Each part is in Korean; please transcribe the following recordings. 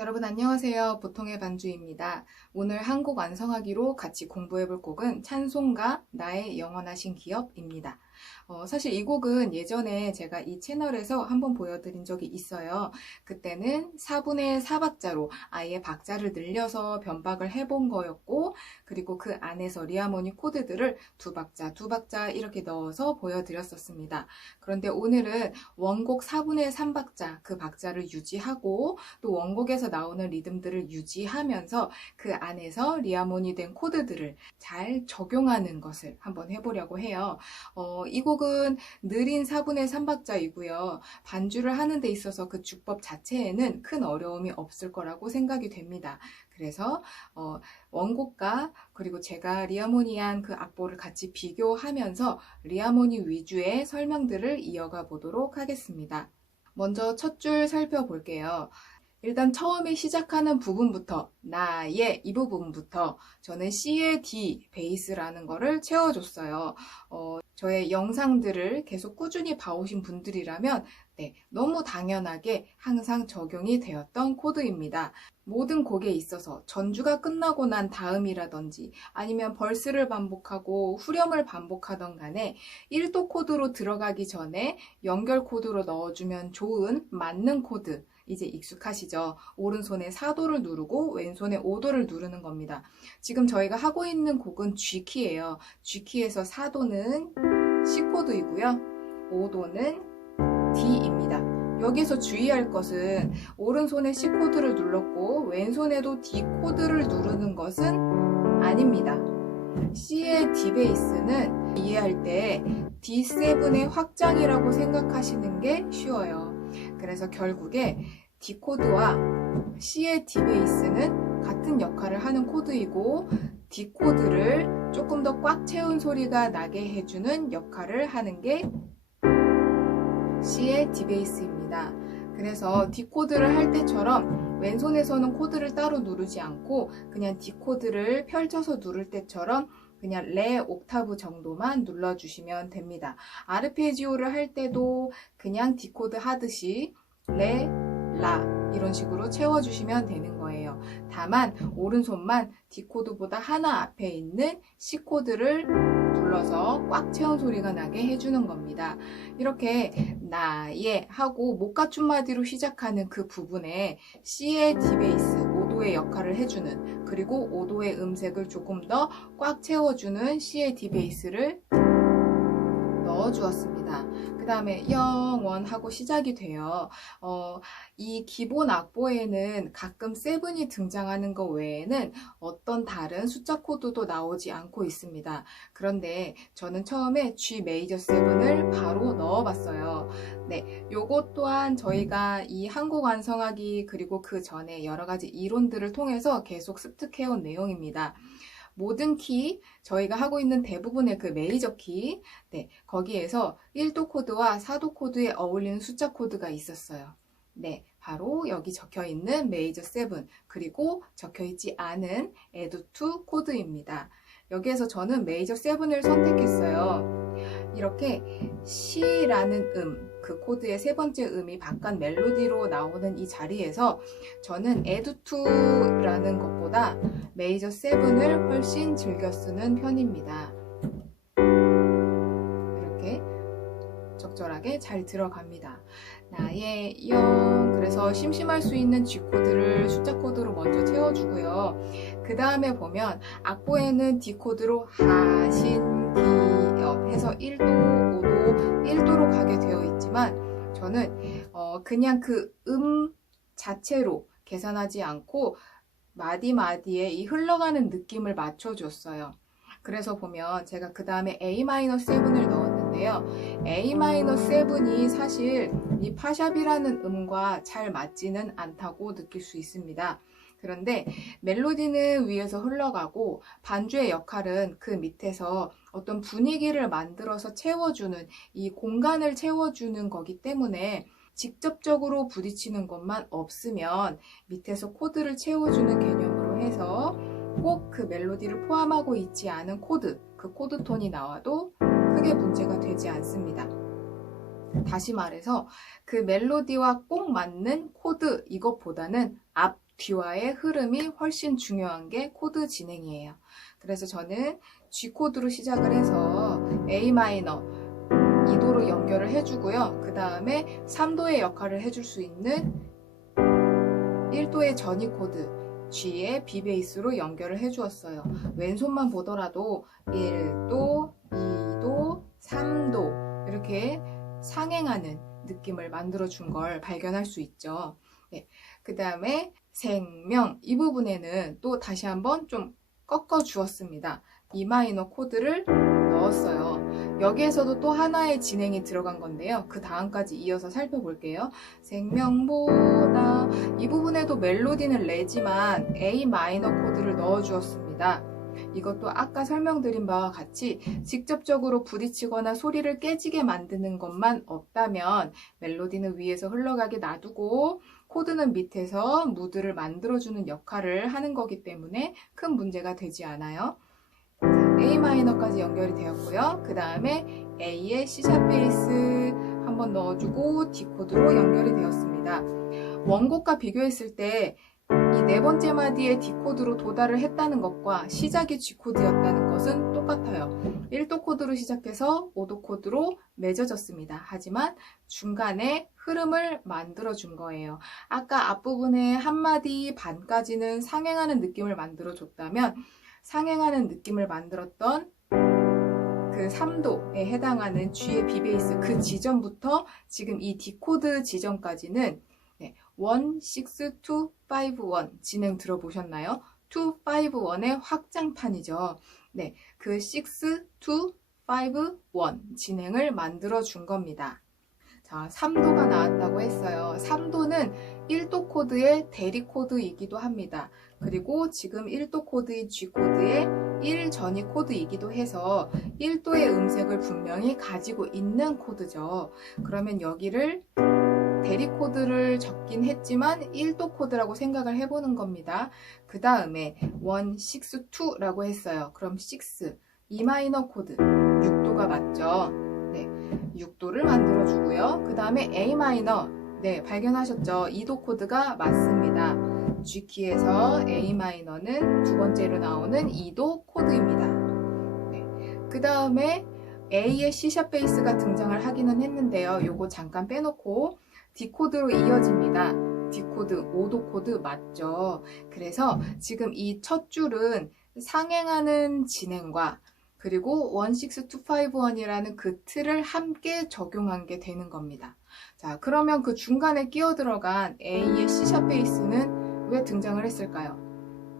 여러분 안녕하세요. 보통의 반주입니다. 오늘 한 곡 완성하기로 같이 공부해볼 곡은 찬송가 나의 영원하신 기업입니다. 사실 이 곡은 예전에 제가 이 채널에서 한번 보여드린 적이 있어요. 그때는 4분의 4박자로 아예 박자를 늘려서 변박을 해본 거였고, 그리고 그 안에서 리하모니 코드들을 두 박자 이렇게 넣어서 보여드렸었습니다. 그런데 오늘은 원곡 4분의 3박자 그 박자를 유지하고 또 원곡에서 나오는 리듬들을 유지하면서 그 안에서 리하모니 된 코드들을 잘 적용하는 것을 한번 해보려고 해요. 이 곡은 느린 4분의 3박자이고요. 반주를 하는 데 있어서 그 주법 자체에는 큰 어려움이 없을 거라고 생각이 됩니다. 그래서 원곡과 그리고 제가 리하모니한 그 악보를 같이 비교하면서 리하모니 위주의 설명들을 이어가 보도록 하겠습니다. 먼저 첫 줄 살펴볼게요. 일단 처음에 시작하는 부분부터 나의 이 부분부터 저는 C의 D 베이스라는 거를 채워줬어요. 저의 영상들을 계속 꾸준히 봐오신 분들이라면 너무 당연하게 항상 적용이 되었던 코드입니다. 모든 곡에 있어서 전주가 끝나고 난 다음이라든지 아니면 벌스를 반복하고 후렴을 반복하던 간에 1도 코드로 들어가기 전에 연결 코드로 넣어주면 좋은 맞는 코드, 이제 익숙하시죠? 오른손에 4도를 누르고 왼손에 5도를 누르는 겁니다. 지금 저희가 하고 있는 곡은 G키예요. G키에서 4도는 C코드이고요. 5도는 D입니다. 여기서 주의할 것은 오른손에 C코드를 눌렀고 왼손에도 D코드를 누르는 것은 아닙니다. C의 D 베이스는 이해할 때 D7의 확장이라고 생각하시는 게 쉬워요. 그래서 결국에 D 코드와 C의 D 베이스는 같은 역할을 하는 코드이고 D 코드를 조금 더 꽉 채운 소리가 나게 해주는 역할을 하는 게 C의 D 베이스입니다. 그래서 D 코드를 할 때처럼 왼손에서는 코드를 따로 누르지 않고 그냥 D 코드를 펼쳐서 누를 때처럼 그냥 레 옥타브 정도만 눌러주시면 됩니다. 아르페지오를 할 때도 그냥 D 코드 하듯이 레, 라 이런 식으로 채워주시면 되는 거예요. 다만 오른손만 D 코드보다 하나 앞에 있는 C 코드를 눌러서 꽉 채운 소리가 나게 해주는 겁니다. 이렇게 나의 하고 못 갖춘 마디로 시작하는 그 부분에 C의 D 베이스 5도의 역할을 해주는, 그리고 5도의 음색을 조금 더 꽉 채워주는 C의 D 베이스를 넣어주었습니다. 그 다음에 영원하고 시작이 돼요. 이 기본 악보에는 가끔 세븐이 등장하는 것 외에는 어떤 다른 숫자 코드도 나오지 않고 있습니다. 그런데 저는 처음에 G 메이저 7을 바로 넣어봤어요. 요것 또한 저희가 이 한국 완성하기 그리고 그 전에 여러 가지 이론들을 통해서 계속 습득해온 내용입니다. 모든 키, 저희가 하고 있는 대부분의 그 메이저 키, 거기에서 1도 코드와 4도 코드에 어울리는 숫자 코드가 있었어요. 바로 여기 적혀있는 메이저 7, 그리고 적혀있지 않은 add to 코드입니다. 여기에서 저는 메이저 7을 선택했어요. 이렇게 C라는 그 코드의 세 번째 음이 바깥 멜로디로 나오는 이 자리에서 저는 add to라는 것보다 메이저 7을 훨씬 즐겨 쓰는 편입니다. 이렇게 적절하게 잘 들어갑니다. 나의 영, 그래서 심심할 수 있는 G 코드를 숫자 코드로 먼저 채워주고요. 그 다음에 보면 악보에는 D 코드로 하신 기업 해서 1도, 5도, 1도로 가게 되어 있지만 저는 그냥 그 자체로 계산하지 않고 마디마디에 이 흘러가는 느낌을 맞춰줬어요. 그래서 보면 제가 그 다음에 A-7을 넣었는데요. A-7이 사실 이 파샵이라는 음과 잘 맞지는 않다고 느낄 수 있습니다. 그런데 멜로디는 위에서 흘러가고 반주의 역할은 그 밑에서 어떤 분위기를 만들어서 채워주는, 이 공간을 채워주는 거기 때문에 직접적으로 부딪히는 것만 없으면 밑에서 코드를 채워주는 개념으로 해서 꼭 그 멜로디를 포함하고 있지 않은 코드, 그 코드 톤이 나와도 크게 문제가 되지 않습니다. 다시 말해서 그 멜로디와 꼭 맞는 코드 이것보다는 앞, 뒤와의 흐름이 훨씬 중요한 게 코드 진행이에요. 그래서 저는 G 코드로 시작을 해서 A 마이너 2도로 연결을 해주고요. 그 다음에 3도의 역할을 해줄 수 있는 1도의 전이 코드 G의 B 베이스로 연결을 해주었어요. 왼손만 보더라도 1도, 2도, 3도 이렇게 상행하는 느낌을 만들어준 걸 발견할 수 있죠. 네. 그 다음에 생명 이 부분에는 또 다시 한번 좀 꺾어 주었습니다. E 마이너 코드를 넣었어요. 여기에서도 또 하나의 진행이 들어간 건데요. 그 다음까지 이어서 살펴볼게요. 생명보다 이 부분에도 멜로디는 레지만 A 마이너 코드를 넣어 주었습니다. 이것도 아까 설명드린 바와 같이 직접적으로 부딪히거나 소리를 깨지게 만드는 것만 없다면 멜로디는 위에서 흘러가게 놔두고 코드는 밑에서 무드를 만들어주는 역할을 하는 거기 때문에 큰 문제가 되지 않아요. 자, A 마이너까지 연결이 되었고요. 그 다음에 A의 C샵 베이스 한번 넣어주고 D 코드로 연결이 되었습니다. 원곡과 비교했을 때 이 네 번째 마디의 D 코드로 도달을 했다는 것과 시작이 G 코드였다는 것은 똑같아요. 1도 코드로 시작해서 5도 코드로 맺어졌습니다. 하지만 중간에 흐름을 만들어준 거예요. 아까 앞부분에 한 마디 반까지는 상행하는 느낌을 만들어줬다면 상행하는 느낌을 만들었던 그 3도에 해당하는 G의 B 베이스 그 지점부터 지금 이 D 코드 지점까지는 1, 6, 2, 5, 1 진행 들어보셨나요? 2, 5, 1의 확장판이죠. 네, 그 6, 2, 5, 1 진행을 만들어 준 겁니다. 자, 3도가 나왔다고 했어요. 3도는 1도 코드의 대리 코드이기도 합니다. 그리고 지금 1도 코드인 G 코드의 1 전이 코드이기도 해서 1도의 음색을 분명히 가지고 있는 코드죠. 그러면 여기를 대리 코드를 적긴 했지만 1도 코드라고 생각을 해보는 겁니다. 그 다음에 1, 6, 2라고 했어요. 그럼 6, E 마이너 코드 6도가 맞죠? 네, 6도를 만들어주고요. 그 다음에 A 마이너 네, 발견하셨죠? 2도 코드가 맞습니다. G 키에서 A 마이너는 두 번째로 나오는 2도 코드입니다. 네, 그 다음에 A의 C샵 베이스가 등장을 하기는 했는데요. 요거 잠깐 빼놓고 D 코드로 이어집니다. D 코드, 5도 코드 맞죠? 그래서 지금 이 첫 줄은 상행하는 진행과 그리고 1, 6, 2, 5, 1이라는 그 틀을 함께 적용한 게 되는 겁니다. 자, 그러면 그 중간에 끼어 들어간 A의 C샵 베이스는 왜 등장을 했을까요?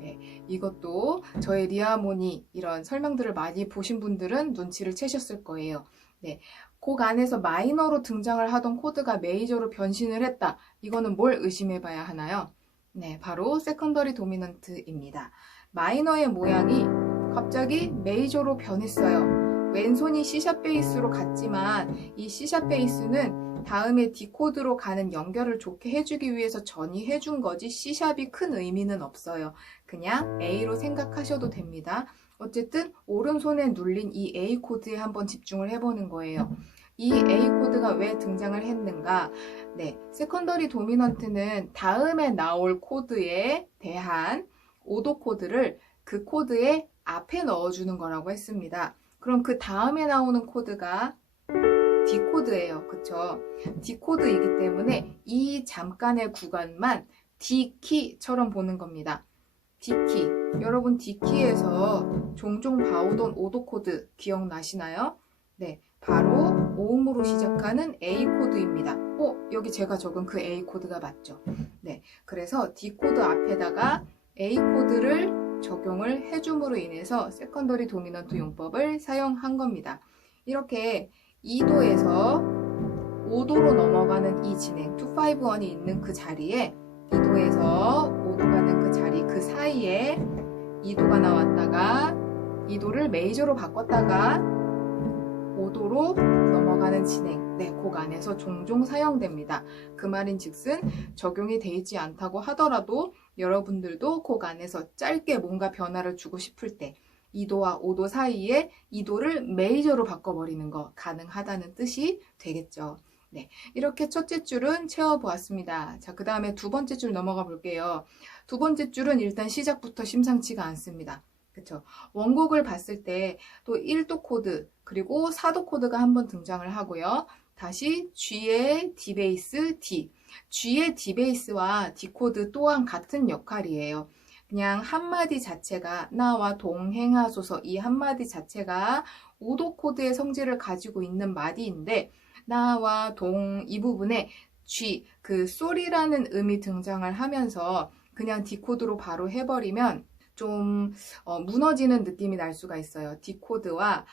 네, 이것도 저의 리하모니 이런 설명들을 많이 보신 분들은 눈치를 채셨을 거예요. 네, 곡 안에서 마이너로 등장을 하던 코드가 메이저로 변신을 했다. 이거는 뭘 의심해 봐야 하나요? 네, 바로 세컨더리 도미넌트입니다. 마이너의 모양이 갑자기 메이저로 변했어요. 왼손이 C샵 베이스로 갔지만 이 C샵 베이스는 다음에 D 코드로 가는 연결을 좋게 해주기 위해서 전이해준 거지 C샵이 큰 의미는 없어요. 그냥 A로 생각하셔도 됩니다. 어쨌든 오른손에 눌린 이 A 코드에 한번 집중을 해보는 거예요. 이 A 코드가 왜 등장을 했는가? 네, 세컨더리 도미넌트는 다음에 나올 코드에 대한 5도 코드를 그 코드의 앞에 넣어주는 거라고 했습니다. 그럼 그 다음에 나오는 코드가 D 코드예요. 그쵸? D 코드이기 때문에 이 잠깐의 구간만 D 키처럼 보는 겁니다. D 키. 여러분 D 키에서 종종 봐오던 5도 코드 기억나시나요? 네, 바로 오음으로 시작하는 A 코드입니다. 여기 제가 적은 그 A 코드가 맞죠? 네, 그래서 D 코드 앞에다가 A 코드를 적용을 해줌으로 인해서 세컨더리 도미넌트 용법을 사용한 겁니다. 이렇게 2도에서 5도로 넘어가는 이 진행 2, 5, 1이 있는 그 자리에 2도에서 5도 가는 그 자리 그 사이에 2도가 나왔다가 2도를 메이저로 바꿨다가 5도로 넘어가는 진행 네, 곡 안에서 종종 사용됩니다. 그 말인즉슨 적용이 되어 있지 않다고 하더라도 여러분들도 곡 안에서 짧게 뭔가 변화를 주고 싶을 때 2도와 5도 사이에 2도를 메이저로 바꿔버리는 거 가능하다는 뜻이 되겠죠. 네, 이렇게 첫째 줄은 채워보았습니다. 자, 그 다음에 두 번째 줄 넘어가 볼게요. 두 번째 줄은 일단 시작부터 심상치가 않습니다. 그쵸? 원곡을 봤을 때 또 1도 코드 그리고 4도 코드가 한번 등장을 하고요. 다시 G의 D 베이스 D, G의 D 베이스와 D 코드 또한 같은 역할이에요. 그냥 한마디 자체가 나와 동행하소서, 이 한마디 자체가 5도 코드의 성질을 가지고 있는 마디인데, 나와 동 이 부분에 G, 그 솔이라는 음이 등장을 하면서 그냥 D 코드로 바로 해버리면 좀 무너지는 느낌이 날 수가 있어요. D 코드와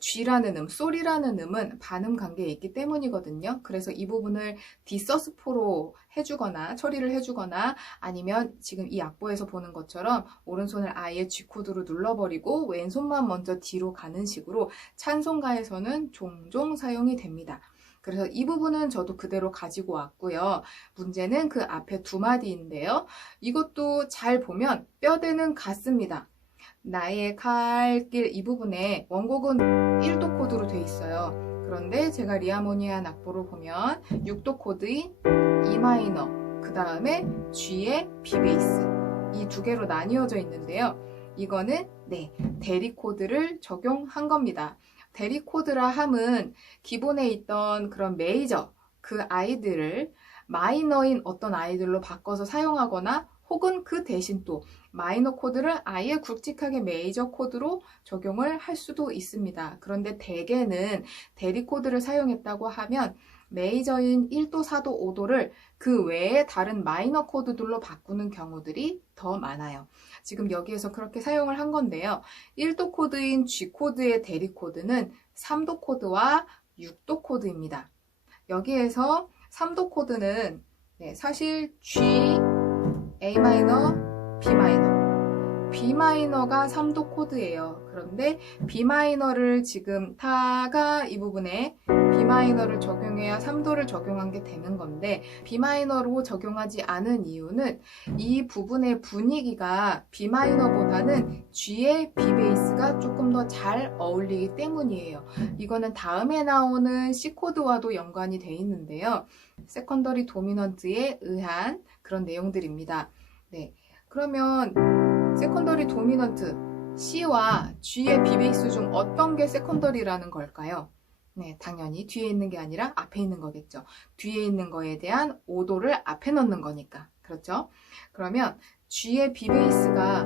G라는 음, 솔이라는 음은 반음 관계에 있기 때문이거든요. 그래서 이 부분을 D 서스포로 해주거나 처리를 해주거나, 아니면 지금 이 악보에서 보는 것처럼 오른손을 아예 G 코드로 눌러버리고 왼손만 먼저 D로 가는 식으로 찬송가에서는 종종 사용이 됩니다. 그래서 이 부분은 저도 그대로 가지고 왔고요. 문제는 그 앞에 두 마디인데요. 이것도 잘 보면 뼈대는 같습니다. 나의 갈 길, 이 부분에 원곡은 1도 코드로 돼 있어요. 그런데 제가 리하모니아 악보로 보면 6도 코드인 E 마이너, 그 다음에 G의 B 베이스, 이 두 개로 나뉘어져 있는데요. 이거는 대리 코드를 적용한 겁니다. 대리 코드라 함은 기본에 있던 그런 메이저, 그 아이들을 마이너인 어떤 아이들로 바꿔서 사용하거나, 혹은 그 대신 또 마이너 코드를 아예 굵직하게 메이저 코드로 적용을 할 수도 있습니다. 그런데 대개는 대리 코드를 사용했다고 하면 메이저인 1도, 4도, 5도를 그 외에 다른 마이너 코드들로 바꾸는 경우들이 더 많아요. 지금 여기에서 그렇게 사용을 한 건데요. 1도 코드인 G 코드의 대리 코드는 3도 코드와 6도 코드입니다. 여기에서 3도 코드는 사실 G, A 마이너, B 마이너, B 마이너가 3도 코드예요. 그런데 B 마이너를 지금 타가 이 부분에 B 마이너를 적용해야 3도를 적용한 게 되는 건데, B 마이너로 적용하지 않은 이유는 이 부분의 분위기가 B 마이너보다는 G의 B 베이스가 조금 더 잘 어울리기 때문이에요. 이거는 다음에 나오는 C 코드와도 연관이 돼 있는데요. 세컨더리 도미넌트에 의한 그런 내용들입니다. 네, 그러면 세컨더리 도미넌트 C와 G의 B 베이스 중 어떤 게 세컨더리라는 걸까요? 네, 당연히 뒤에 있는 게 아니라 앞에 있는 거겠죠. 뒤에 있는 거에 대한 5도를 앞에 넣는 거니까. 그렇죠? 그러면 G의 B 베이스가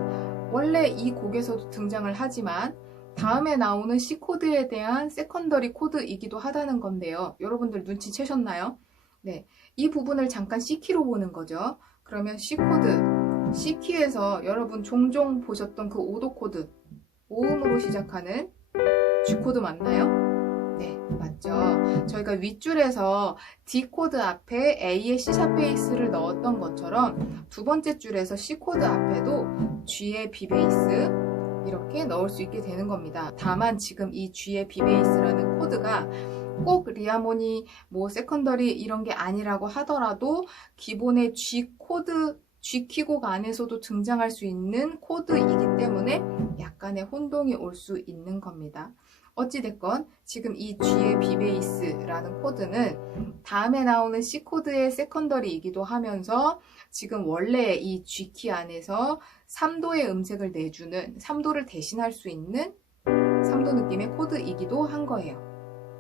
원래 이 곡에서도 등장을 하지만 다음에 나오는 C 코드에 대한 세컨더리 코드이기도 하다는 건데요. 여러분들 눈치채셨나요? 네, 이 부분을 잠깐 C키로 보는 거죠. 그러면 C 코드, C키에서 여러분 종종 보셨던 그 5도 코드, 5음으로 시작하는 G 코드 맞나요? 네, 맞죠. 저희가 윗줄에서 D 코드 앞에 A의 C샵 베이스를 넣었던 것처럼 두 번째 줄에서 C 코드 앞에도 G의 B 베이스 이렇게 넣을 수 있게 되는 겁니다. 다만 지금 이 G의 B 베이스라는 코드가 꼭 리하모니, 세컨더리 이런 게 아니라고 하더라도 기본의 G 코드, G 키곡 안에서도 등장할 수 있는 코드이기 때문에 약간의 혼동이 올 수 있는 겁니다. 어찌됐건 지금 이 G의 B 베이스라는 코드는 다음에 나오는 C 코드의 세컨더리이기도 하면서 지금 원래 이 G 키 안에서 3도의 음색을 내주는, 3도를 대신할 수 있는 3도 느낌의 코드이기도 한 거예요.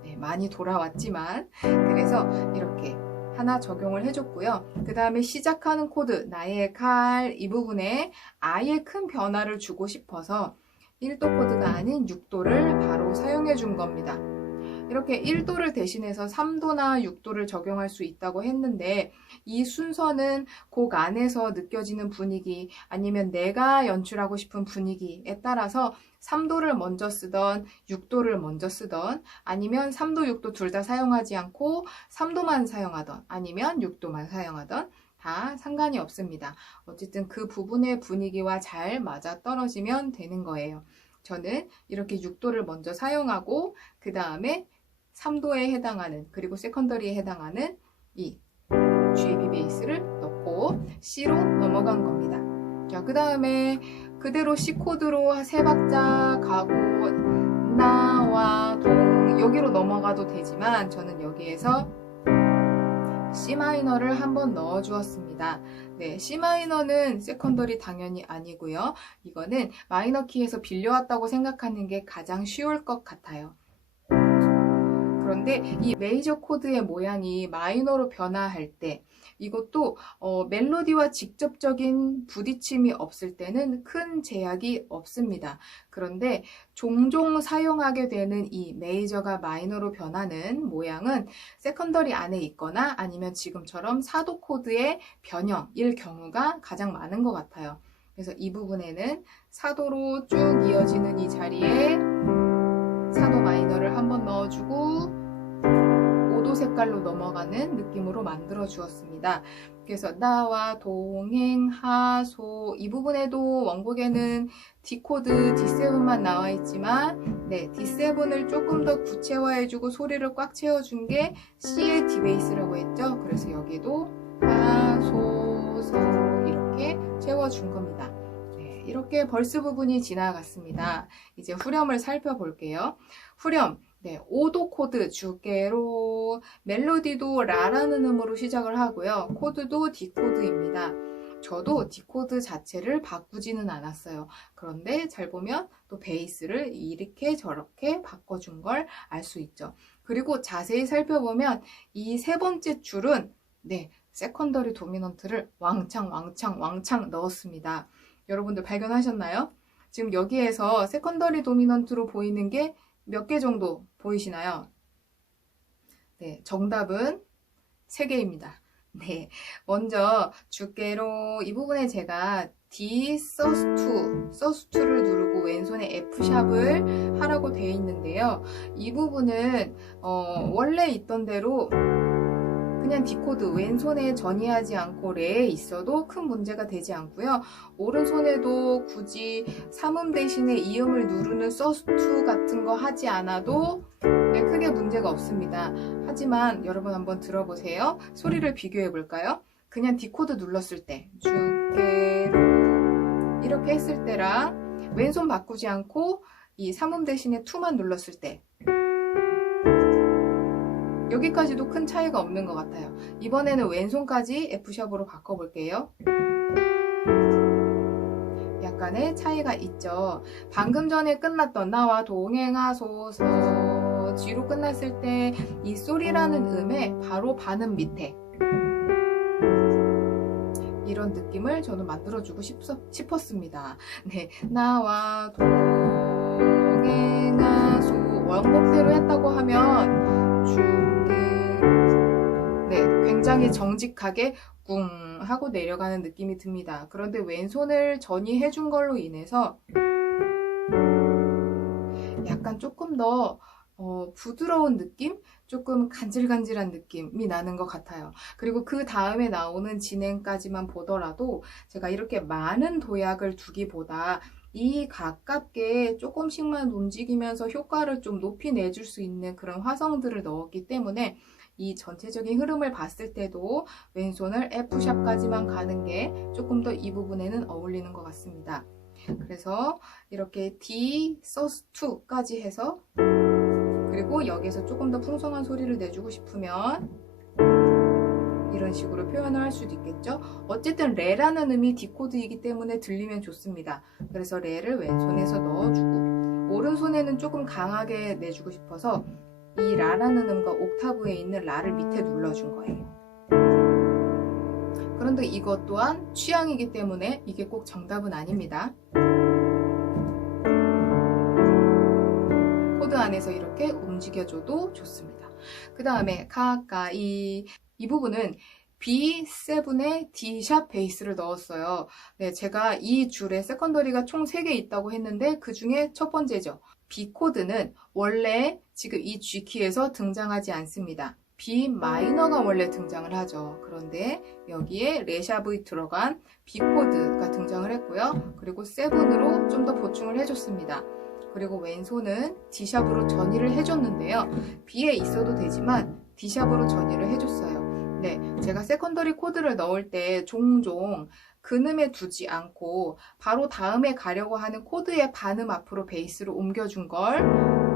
네, 많이 돌아왔지만, 그래서 이렇게 하나 적용을 해줬고요. 그 다음에 시작하는 코드, 나의 갈, 이 부분에 아예 큰 변화를 주고 싶어서 1도 코드가 아닌 6도를 바로 사용해 준 겁니다. 이렇게 1도를 대신해서 3도나 6도를 적용할 수 있다고 했는데, 이 순서는 곡 안에서 느껴지는 분위기, 아니면 내가 연출하고 싶은 분위기에 따라서 3도를 먼저 쓰던 6도를 먼저 쓰던, 아니면 3도, 6도 둘 다 사용하지 않고 3도만 사용하던, 아니면 6도만 사용하던 다 상관이 없습니다. 어쨌든 그 부분의 분위기와 잘 맞아떨어지면 되는 거예요. 저는 이렇게 6도를 먼저 사용하고 그 다음에 3도에 해당하는, 그리고 세컨더리에 해당하는 이 G&B 베이스를 넣고 C로 넘어간 겁니다. 자, 그 다음에 그대로 C 코드로 3박자 가고 나와 동 여기로 넘어가도 되지만 저는 여기에서 C 마이너를 한번 넣어 주었습니다. 네, C 마이너는 세컨더리 당연히 아니고요. 이거는 마이너 키에서 빌려왔다고 생각하는 게 가장 쉬울 것 같아요. 그런데 이 메이저 코드의 모양이 마이너로 변화할 때 이것도 멜로디와 직접적인 부딪힘이 없을 때는 큰 제약이 없습니다. 그런데 종종 사용하게 되는 이 메이저가 마이너로 변하는 모양은 세컨더리 안에 있거나 아니면 지금처럼 사도 코드의 변형일 경우가 가장 많은 것 같아요. 그래서 이 부분에는 사도로 쭉 이어지는 이 자리에 사도 마이너를 한번 넣어주고 5도 색깔로 넘어가는 느낌으로 만들어 주었습니다. 그래서 나와 동행하소 이 부분에도 원곡에는 D 코드 D7만 나와 있지만 네, D7을 조금 더 구체화해주고 소리를 꽉 채워준 게 C의 D 베이스라고 했죠. 그래서 여기도 하소서 이렇게 채워준 겁니다. 네, 이렇게 벌스 부분이 지나갔습니다. 이제 후렴을 살펴볼게요. 후렴 네, 5도 코드 주께로 멜로디도 라라는 음으로 시작을 하고요. 코드도 D 코드입니다. 저도 D 코드 자체를 바꾸지는 않았어요. 그런데 잘 보면 또 베이스를 이렇게 저렇게 바꿔준 걸 알 수 있죠. 그리고 자세히 살펴보면 이 세 번째 줄은 네, 세컨더리 도미넌트를 왕창 넣었습니다. 여러분들 발견하셨나요? 지금 여기에서 세컨더리 도미넌트로 보이는 게 몇 개 정도 보이시나요? 네, 정답은 3개입니다. 네, 먼저 주께로 이 부분에 제가 D 서스2를 누르고 왼손에 F샵을 하라고 되어 있는데요. 이 부분은 원래 있던 대로 그냥 D 코드 왼손에 전이하지 않고 레에 있어도 큰 문제가 되지 않고요. 오른손에도 굳이 3음 대신에 2음을 누르는 서스2 같은 거 하지 않아도 네, 크게 문제가 없습니다. 하지만 여러분 한번 들어보세요. 소리를 비교해 볼까요? 그냥 D 코드 눌렀을 때 주께로 이렇게 했을 때랑 왼손 바꾸지 않고 이 3음 대신에 2만 눌렀을 때 여기까지도 큰 차이가 없는 것 같아요. 이번에는 왼손까지 F샵으로 바꿔볼게요. 약간의 차이가 있죠. 방금 전에 끝났던 나와 동행하소서 G로 끝났을 때 이 소리라는 음의 바로 반음 밑에 이런 느낌을 저는 만들어주고 싶었습니다. 네, 나와 동행하소 원곡대로 했다고 하면 네, 굉장히 정직하게 꿍 하고 내려가는 느낌이 듭니다. 그런데 왼손을 전이해 준 걸로 인해서 약간 조금 더 부드러운 느낌? 조금 간질간질한 느낌이 나는 것 같아요. 그리고 그 다음에 나오는 진행까지만 보더라도 제가 이렇게 많은 도약을 두기보다 이 가깝게 조금씩만 움직이면서 효과를 좀 높이 내줄 수 있는 그런 화성들을 넣었기 때문에 이 전체적인 흐름을 봤을 때도 왼손을 F샵까지만 가는 게 조금 더 이 부분에는 어울리는 것 같습니다. 그래서 이렇게 D 서스2까지 해서 그리고 여기서 조금 더 풍성한 소리를 내주고 싶으면 이런 식으로 표현을 할 수도 있겠죠. 어쨌든 레라는 음이 D 코드이기 때문에 들리면 좋습니다. 그래서 레를 왼손에서 넣어주고 오른손에는 조금 강하게 내주고 싶어서 이 라라는 음과 옥타브에 있는 라를 밑에 눌러준 거예요. 그런데 이것 또한 취향이기 때문에 이게 꼭 정답은 아닙니다. 코드 안에서 이렇게 움직여줘도 좋습니다. 그 다음에 가까이 이 부분은 B7에 D샵 베이스를 넣었어요. 네, 제가 이 줄에 세컨더리가 총 3개 있다고 했는데 그 중에 첫 번째죠. B 코드는 원래 지금 이 G키에서 등장하지 않습니다. B 마이너가 원래 등장을 하죠. 그런데 여기에 레샵이 들어간 B 코드가 등장을 했고요. 그리고 7으로 좀 더 보충을 해줬습니다. 그리고 왼손은 D샵으로 전이를 해줬는데요. B에 있어도 되지만 D샵으로 전이를 해줬어요. 네, 제가 세컨더리 코드를 넣을 때 종종 근음에 두지 않고 바로 다음에 가려고 하는 코드의 반음 앞으로 베이스로 옮겨준 걸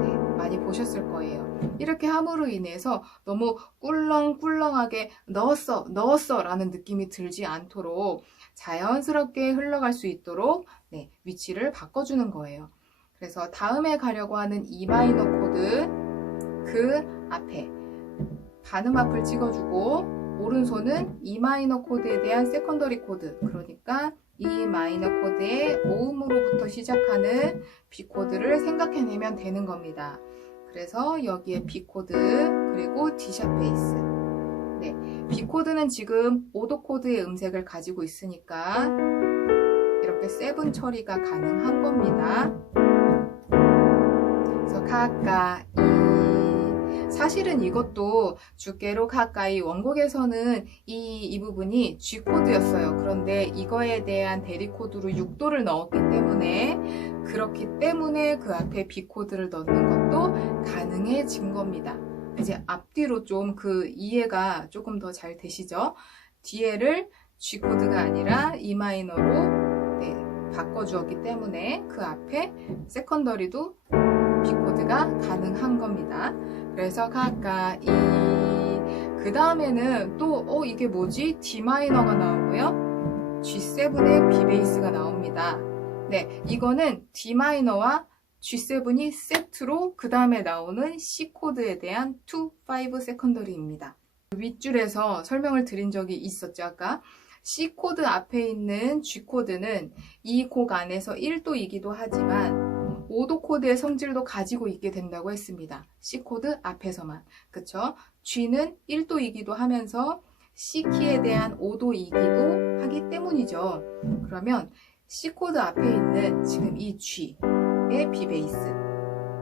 네, 많이 보셨을 거예요. 이렇게 함으로 인해서 너무 꿀렁꿀렁하게 넣었어 라는 느낌이 들지 않도록 자연스럽게 흘러갈 수 있도록 네, 위치를 바꿔주는 거예요. 그래서 다음에 가려고 하는 E 마이너 코드 그 앞에 반음앞을 찍어주고 오른손은 E 마이너 코드에 대한 세컨더리 코드, 그러니까 E 마이너 코드의 모음으로부터 시작하는 B 코드를 생각해내면 되는 겁니다. 그래서 여기에 B 코드 그리고 D샵 베이스. 네, B 코드는 지금 5도 코드의 음색을 가지고 있으니까 이렇게 세븐 처리가 가능한 겁니다. 그래서 가까이, 사실은 이것도 주께로 가까이 원곡에서는 이 부분이 G 코드였어요. 그런데 이거에 대한 대리 코드로 6도를 넣었기 때문에, 그렇기 때문에 그 앞에 B 코드를 넣는 것도 가능해진 겁니다. 이제 앞뒤로 좀 그 이해가 조금 더 잘 되시죠? 뒤에를 G 코드가 아니라 E 마이너로 네, 바꿔주었기 때문에 그 앞에 세컨더리도 B 코드가 가능한 겁니다. 그래서 가까이, 그 다음에는 또 이게 뭐지? D 마이너가 나오고요. G7의 B 베이스가 나옵니다. 네, 이거는 D 마이너와 G7이 세트로 그 다음에 나오는 C 코드에 대한 2, 5 세컨더리입니다. 윗줄에서 설명을 드린 적이 있었죠, 아까. C 코드 앞에 있는 G 코드는 이 곡 안에서 1도이기도 하지만 5도 코드의 성질도 가지고 있게 된다고 했습니다. C 코드 앞에서만. 그쵸? G는 1도이기도 하면서 C 키에 대한 5도이기도 하기 때문이죠. 그러면 C 코드 앞에 있는 지금 이 G의 B 베이스.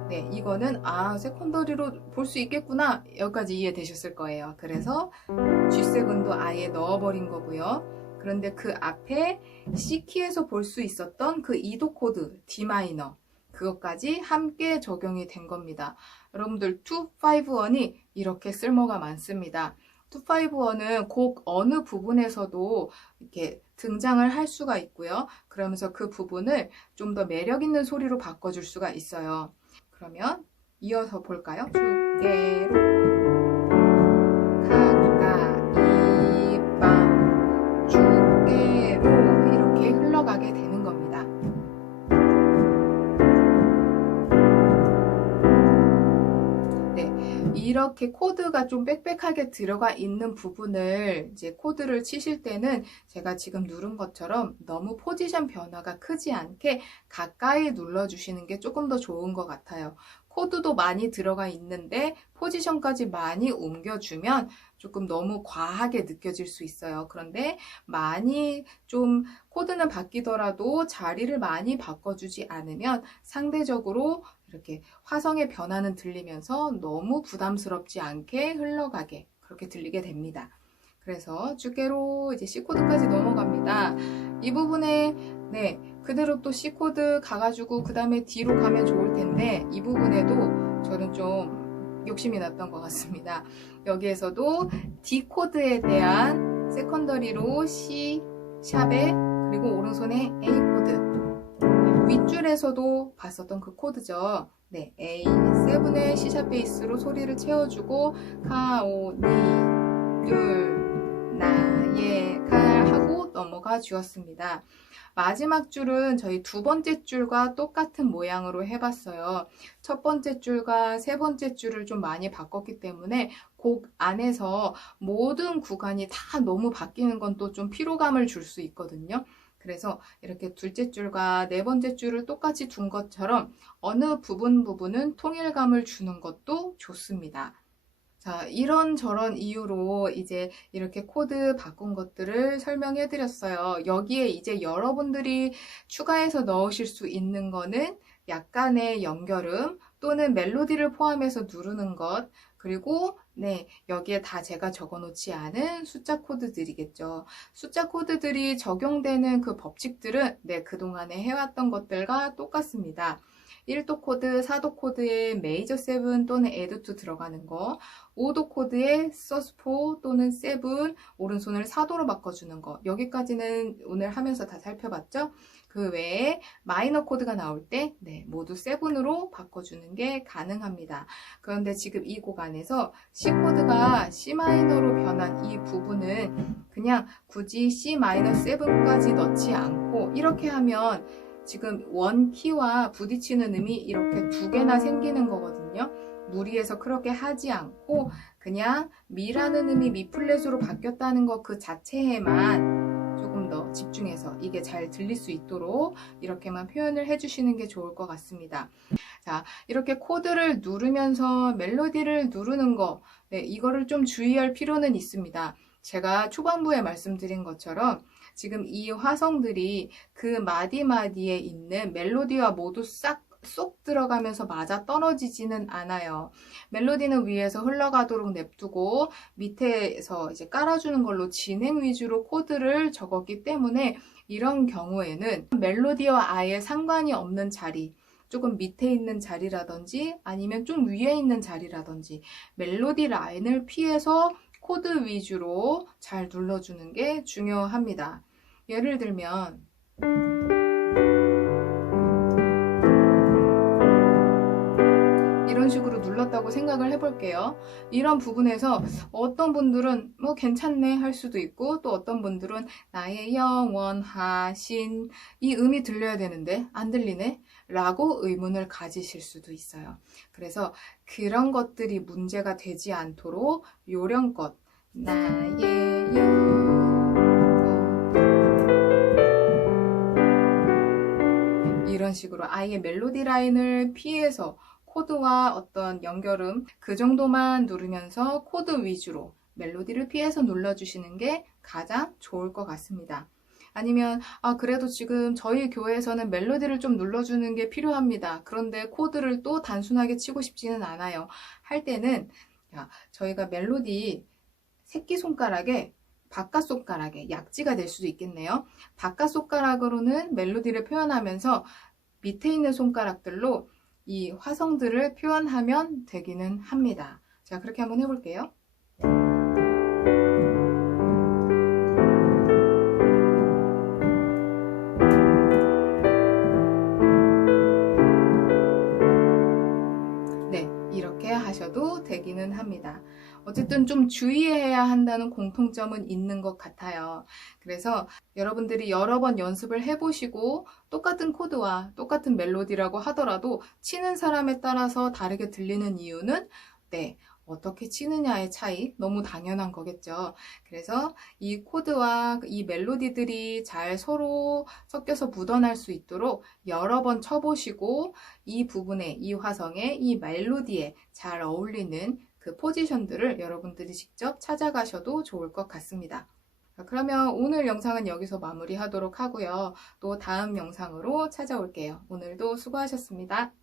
네, 이거는 세컨더리로 볼 수 있겠구나. 여기까지 이해되셨을 거예요. 그래서 G7도 아예 넣어버린 거고요. 그런데 그 앞에 C 키에서 볼 수 있었던 그 2도 코드 D 마이너, 그것까지 함께 적용이 된 겁니다. 여러분들 251이 이렇게 쓸모가 많습니다. 251은 곡 어느 부분에서도 이렇게 등장을 할 수가 있고요. 그러면서 그 부분을 좀 더 매력 있는 소리로 바꿔줄 수가 있어요. 그러면 이어서 볼까요? 주께로 가까이 밤 주께로 이렇게 흘러가게 되는 겁니다. 이렇게 코드가 좀 빽빽하게 들어가 있는 부분을 이제 코드를 치실 때는 제가 지금 누른 것처럼 너무 포지션 변화가 크지 않게 가까이 눌러주시는 게 조금 더 좋은 것 같아요. 코드도 많이 들어가 있는데 포지션까지 많이 옮겨주면 조금 너무 과하게 느껴질 수 있어요. 그런데 많이 좀 코드는 바뀌더라도 자리를 많이 바꿔주지 않으면 상대적으로 이렇게 화성의 변화는 들리면서 너무 부담스럽지 않게 흘러가게 그렇게 들리게 됩니다. 그래서 주께로 이제 C 코드까지 넘어갑니다. 이 부분에 네, 그대로 또 C 코드 가가지고 그 다음에 D로 가면 좋을 텐데 이 부분에도 저는 좀 욕심이 났던 것 같습니다. 여기에서도 D 코드에 대한 세컨더리로 C 샵에 그리고 오른손에 A 코드, 윗줄에서도 봤었던 그 코드죠. 네, A7의 C샵 베이스로 소리를 채워주고 가오니 둘 나의 칼 하고 넘어가 주었습니다. 마지막 줄은 저희 두 번째 줄과 똑같은 모양으로 해봤어요. 첫 번째 줄과 세 번째 줄을 좀 많이 바꿨기 때문에 곡 안에서 모든 구간이 다 너무 바뀌는 건 또 좀 피로감을 줄 수 있거든요. 그래서 이렇게 둘째 줄과 네 번째 줄을 똑같이 둔 것처럼 어느 부분은 통일감을 주는 것도 좋습니다. 자, 이런저런 이유로 이제 이렇게 코드 바꾼 것들을 설명해 드렸어요. 여기에 이제 여러분들이 추가해서 넣으실 수 있는 거는 약간의 연결음 또는 멜로디를 포함해서 누르는 것, 그리고 네, 여기에 다 제가 적어 놓지 않은 숫자 코드들이겠죠. 숫자 코드들이 적용되는 그 법칙들은 네, 그동안에 해왔던 것들과 똑같습니다. 1도 코드, 4도 코드에 메이저 7 또는 에드 2 들어가는 거, 5도 코드에 서스4 또는 7, 오른손을 4도로 바꿔주는 거, 여기까지는 오늘 하면서 다 살펴봤죠? 그 외에 마이너 코드가 나올 때 모두 7으로 바꿔주는 게 가능합니다. 그런데 지금 이 곡 안에서 C 코드가 C 마이너로 변한 이 부분은 그냥 굳이 C 마이너 7까지 넣지 않고 이렇게 하면 지금 원 키와 부딪히는 음이 이렇게 두 개나 생기는 거거든요. 무리해서 그렇게 하지 않고 그냥 미라는 음이 미 플랫으로 바뀌었다는 것 그 자체에만 조금 더 집중해서 이게 잘 들릴 수 있도록 이렇게만 표현을 해주시는 게 좋을 것 같습니다. 자, 이렇게 코드를 누르면서 멜로디를 누르는 거, 이거를 좀 주의할 필요는 있습니다. 제가 초반부에 말씀드린 것처럼 지금 이 화성들이 그 마디마디에 있는 멜로디와 모두 쏙 들어가면서 맞아 떨어지지는 않아요. 멜로디는 위에서 흘러가도록 냅두고 밑에서 이제 깔아주는 걸로 진행 위주로 코드를 적었기 때문에 이런 경우에는 멜로디와 아예 상관이 없는 자리, 조금 밑에 있는 자리라든지 아니면 좀 위에 있는 자리라든지 멜로디 라인을 피해서 코드 위주로 잘 눌러주는 게 중요합니다. 예를 들면 이런 식으로 눌렀다고 생각을 해볼게요. 이런 부분에서 어떤 분들은 뭐 괜찮네 할 수도 있고 또 어떤 분들은 나의 영원하신 이 음이 들려야 되는데 안 들리네 라고 의문을 가지실 수도 있어요. 그래서 그런 것들이 문제가 되지 않도록 요령껏 나의 이런 식으로 아예 멜로디 라인을 피해서 코드와 어떤 연결음 그 정도만 누르면서 코드 위주로 멜로디를 피해서 눌러주시는 게 가장 좋을 것 같습니다. 아니면 그래도 지금 저희 교회에서는 멜로디를 좀 눌러주는 게 필요합니다. 그런데 코드를 또 단순하게 치고 싶지는 않아요. 할 때는 저희가 멜로디 새끼손가락에 바깥손가락에 약지가 될 수도 있겠네요. 바깥손가락으로는 멜로디를 표현하면서 밑에 있는 손가락들로 이 화성들을 표현하면 되기는 합니다. 자, 그렇게 한번 해볼게요. 네, 이렇게 하셔도 되기는 합니다. 어쨌든 좀 주의해야 한다는 공통점은 있는 것 같아요. 그래서 여러분들이 여러 번 연습을 해보시고 똑같은 코드와 똑같은 멜로디라고 하더라도 치는 사람에 따라서 다르게 들리는 이유는 어떻게 치느냐의 차이, 너무 당연한 거겠죠. 그래서 이 코드와 이 멜로디들이 잘 서로 섞여서 묻어날 수 있도록 여러 번 쳐보시고 이 부분에, 이 화성에, 이 멜로디에 잘 어울리는 그 포지션들을 여러분들이 직접 찾아가셔도 좋을 것 같습니다. 그러면 오늘 영상은 여기서 마무리하도록 하고요. 또 다음 영상으로 찾아올게요. 오늘도 수고하셨습니다.